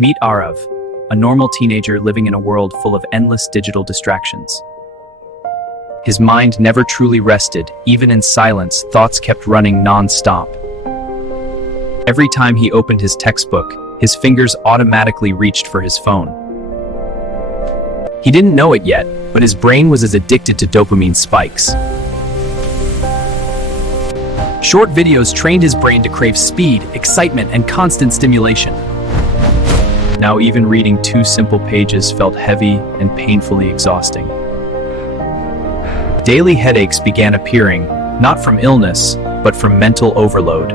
Meet Arav, a normal teenager living in a world full of endless digital distractions. His mind never truly rested. Even in silence, thoughts kept running non-stop. Every time he opened his textbook, his fingers automatically reached for his phone. He didn't know it yet, but his brain was as addicted to dopamine spikes. Short videos trained his brain to crave speed, excitement, and constant stimulation. Now even reading 2 simple pages felt heavy and painfully exhausting. Daily headaches began appearing, not from illness, but from mental overload.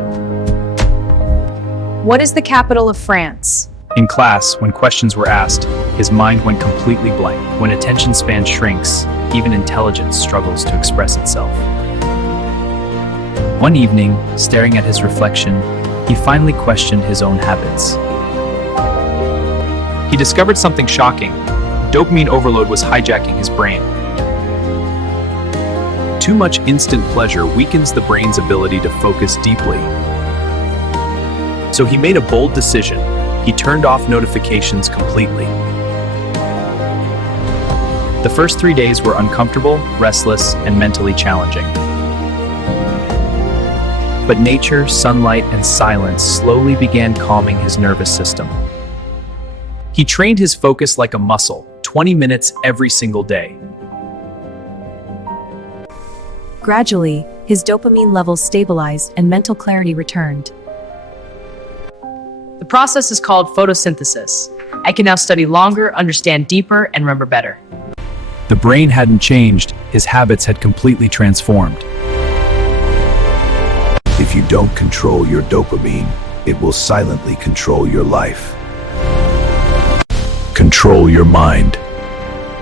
What is the capital of France? In class, when questions were asked, his mind went completely blank. When attention span shrinks, even intelligence struggles to express itself. One evening, staring at his reflection, he finally questioned his own habits. He discovered something shocking. Dopamine overload was hijacking his brain. Too much instant pleasure weakens the brain's ability to focus deeply. So he made a bold decision. He turned off notifications completely. The first 3 days were uncomfortable, restless, and mentally challenging. But nature, sunlight, and silence slowly began calming his nervous system. He trained his focus like a muscle, 20 minutes every single day. Gradually, his dopamine levels stabilized and mental clarity returned. The process is called photosynthesis. I can now study longer, understand deeper, and remember better. The brain hadn't changed, his habits had completely transformed. If you don't control your dopamine, it will silently control your life. Control your mind.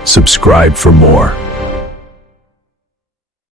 Subscribe for more.